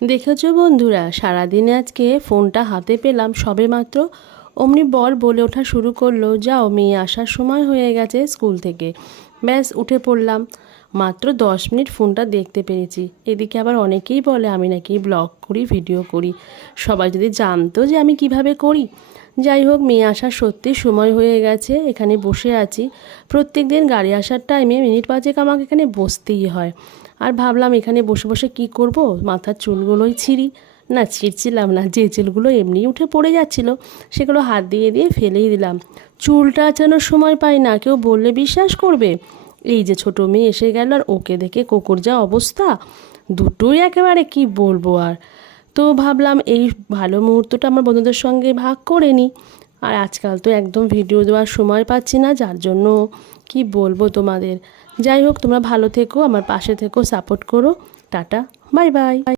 দেখেছো বন্ধুরা, সারাদিনে আজকে ফোনটা হাতে পেলাম সবেমাত্র, অমনি বর বলে ওঠা শুরু করলো, যাও মেয়ে আসার সময় হয়ে গেছে স্কুল থেকে। ব্যাস উঠে পড়লাম। মাত্র 10 মিনিট ফোনটা দেখতে পেরেছি। এদিকে আবার অনেকেই বলে আমি নাকি ব্লগ করি, ভিডিও করি। সবাই যদি জানতো যে আমি কিভাবে করি। যাই হোক, মেয়ে আসার সত্যি সময় হয়ে গেছে, এখানে বসে আছি। প্রত্যেক দিন গাড়ি আসার টাইমে মিনিট পাঁচেক আমাকে এখানে বসতেই হয়। আর ভাবলাম এখানে বসে বসে কি করব, মাথার চুলগুলোই ছিঁড়ি। না, ছিঁড়ছিলাম না, যে চুলগুলো এমনি উঠে পড়ে যাচ্ছিলো সেগুলো হাত দিয়ে দিয়ে ফেলেই দিলাম। চুলটা আঁচানোর সময় পাই না, কেউ বললে বিশ্বাস করবে? এই যে ছোটো মেয়ে এসে গেল, আর ওকে দেখে কোকুর যা অবস্থা, দুটোই একেবারে কি বলবো আর। তো ভাবলাম এই ভালো মুহূর্তটা আমার বন্ধুদের সঙ্গে ভাগ করে নিই। আর আজকাল তো একদম ভিডিও দেওয়ার সময় পাচ্ছি না, যার জন্য কি বলবো তোমাদের। যাই হোক, তোমরা ভালো থেকো, আমার পাশে থেকো, সাপোর্ট করো। Tata, bye bye.